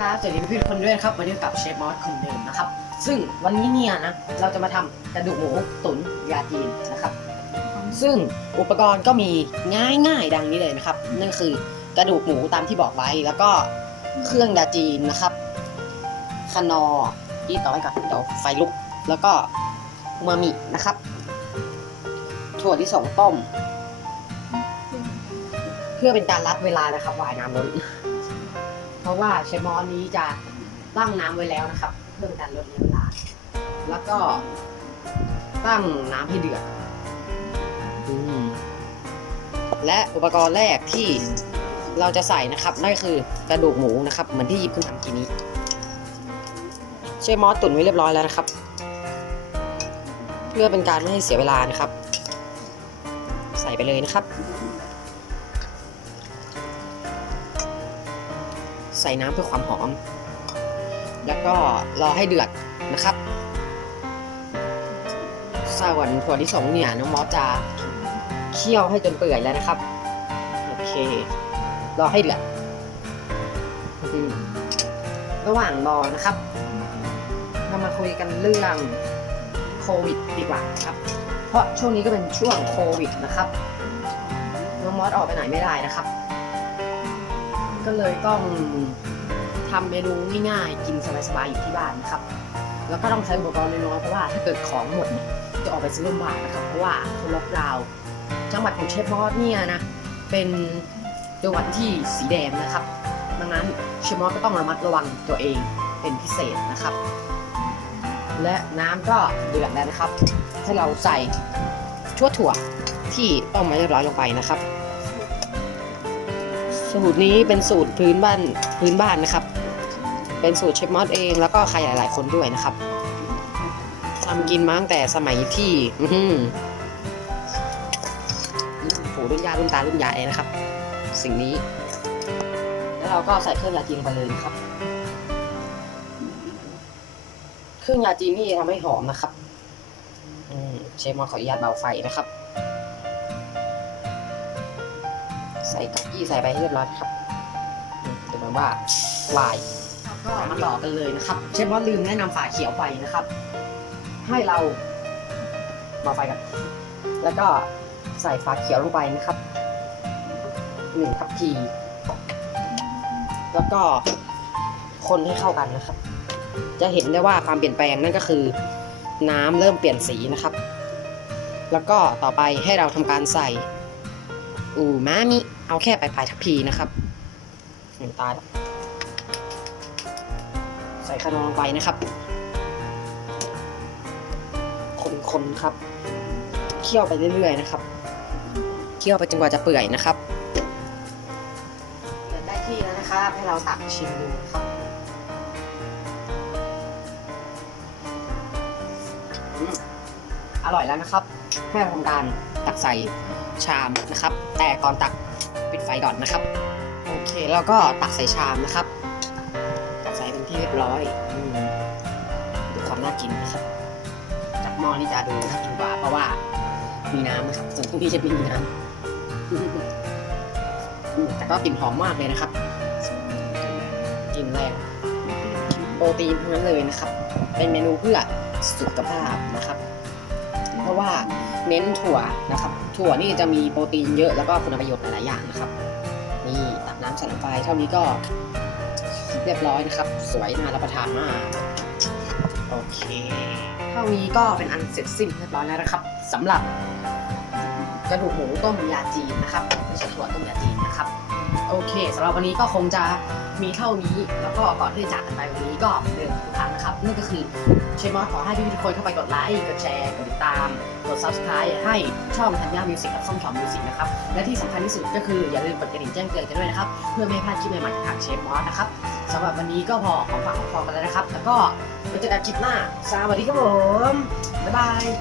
ครับสวัสดีพี่ๆคนด้วยนะครับวันนี้กับเชฟมอสคนเดิมนะครับ ซึ่งวันนี้เนี่ยนะเราจะมาทำกระดูกหมูตุ๋นยาจีนนะครับ ซึ่งอุปกรณ์ก็มีง่ายๆดังนี้เลยนะครับ นั่นคือกระดูกหมูตามที่บอกไว้ แล้วก็เครื่องยาจีนนะครับคนอที่ต่อไปก่อนเดี๋ยวไฟลุก แล้วก็มามินะครับ ถั่วที่สองต้ม เพื่อเป็นการรัดเวลานะครับวายน้ำล้น เพราะว่าเชฟมอนนี้จะตั้งน้ำไว้แล้วนะครับ เพื่อเป็นการลดเวลาแล้วก็ตั้งน้ำให้เดือดและอุปกรณ์แรกที่เราจะใส่นะครับนั่นคือกระดูกหมูนะครับเหมือนที่หยิบขึ้นมาเมื่อกี้นี้เชฟมอสตุ๋นไว้เรียบร้อยแล้วนะครับ เพื่อเป็นการไม่ให้เสียเวลานะครับ ใส่ไปเลยนะครับ ใส่น้ำเพื่อความหอม แล้วก็รอให้เดือดนะครับส่วนถั่วที่สองเนี่ยน้องมอสจะเคี่ยวให้จนเปื่อยแล้วนะครับ โอเค รอให้เดือดระหว่างรอนะครับ เรามาคุยกันเรื่องโควิดดีกว่าครับ เพราะช่วงนี้ก็เป็นช่วงโควิดนะครับน้องมอสออกไปไหนไม่ได้นะครับ ก็เลยต้องทำเมนูง่ายๆ กินสบายๆอยู่ที่บ้านนะครับ แล้วก็ต้องใช้อุปกรณ์น้อยๆเพราะว่าถ้าเกิดของหมดเนี่ยจะออกไปซื้อลำบากนะครับเพราะว่าเขาล็อกดาวน์จังหวัดของเชฟมอสเนี่ยนะเป็นจังหวัดที่สีแดงนะครับ ดังนั้นเชฟมอสก็ต้องระมัดระวังตัวเองเป็นพิเศษนะครับ และน้ำก็เดือดแล้วนะครับ ให้เราใส่ชั่วถั่วที่ต้มมาเรียบร้อยลงไปนะครับ สูตรนี้เป็นสูตรพื้นบ้านพื้นบ้านนะครับ เป็นสูตรเชฟมอสเองแล้วก็ใครหลาย ๆ คนด้วยนะครับทำกินมาตั้งแต่สมัยที่อือหือโหรุ่นยารุ่นตารุ่นยายนะครับ สิ่งนี้ แล้วเราก็ใส่เครื่องยาจีนไปเลยนะครับ เครื่องยาจีนนี่ทำให้หอมนะครับเชฟมอสขออนุญาตเบาไฟนะครับ ใส่กะทิใส่ไปให้เรียบร้อยครับอืมดูเหมือนว่าลายก็มาต่อกันเลยนะครับ เชฟว่าลืมแนะนำฝาเขียวไปนะครับ ให้เรามาไฟกัน แล้วก็ใส่ฝาเขียวลงไปนะครับหนึ่งทัพพีแล้วก็คนให้เข้ากันนะครับ จะเห็นได้ว่าความเปลี่ยนแปลงนั่นก็คือ น้ำเริ่มเปลี่ยนสีนะครับ แล้วก็ต่อไปให้เราทำการใส่อูมามิ เอาแค่ปลายปลายทัพพีนะครับหนึ่งตายใส่ขนมลงไปนะครับ คนๆครับ เคี่ยวไปเรื่อยๆนะครับ เคี่ยวไปจนกว่าจะเปื่อยนะครับได้ที่แล้วนะครับ ให้เราตักชิมดูครับอร่อยแล้วนะครับให้ทำการตักใส่ชามนะครับ แต่ก่อนตัก ปิดไฟก่อนนะครับ โอเคแล้วก็ตักใส่ชามนะครับ ตักใส่เป็นที่เรียบร้อยอืมดูความน่ากินนะครับ จากหม้อนี่จะดูน่ากินกว่าเพราะว่ามีน้ำนะครับ ส่วนพวกพี่จะไม่มีน้ำแต่ก็กลิ่นหอมมากเลยนะครับกินแรงโปรตีนทั้งนั้นเลยนะครับ เป็นเมนูเพื่อสุขภาพนะครับ เพราะว่า เน้นถั่วนะครับ ถั่วนี่จะมีโปรตีนเยอะแล้วก็คุณประโยชน์หลายๆอย่างนะครับ นี่ตักน้ำใส่ลงไปเท่านี้ก็เรียบร้อยนะครับ สวยน่ารับประทานมาก โอเค เท่านี้ก็เป็นอันเสร็จสิ้นเรียบร้อยแล้วนะครับสำหรับกระดูกหมูต้มยาจีนนะครับไม่ใช่ถั่วต้มยาจีนนะครับ โอเคสำหรับวันนี้ก็คงจะมีเท่านี้ แล้วก็ก่อนที่จะจากกันไปวันนี้ก็เดินทุกครั้งนะครับนั่นก็คือเชมอสขอให้พี่ทุกคนเข้าไปกดไลค์กดแชร์กดติดตาม กด subscribe ให้ช่องธัญญามิวสิกกับส้มชอมมิวสิกนะครับและที่สำคัญที่สุดก็คืออย่าลืมกดกระดิ่งแจ้งเตือนกันด้วยนะครับเพื่อไม่ให้พลาดคลิปใหม่ๆจากทางเชมอสนะครับสำหรับวันนี้ก็พอของฝากของคอกันแล้วนะครับ แล้วก็ไว้เจอกันคลิปหน้าสวัสดีครับผมบ๊ายบาย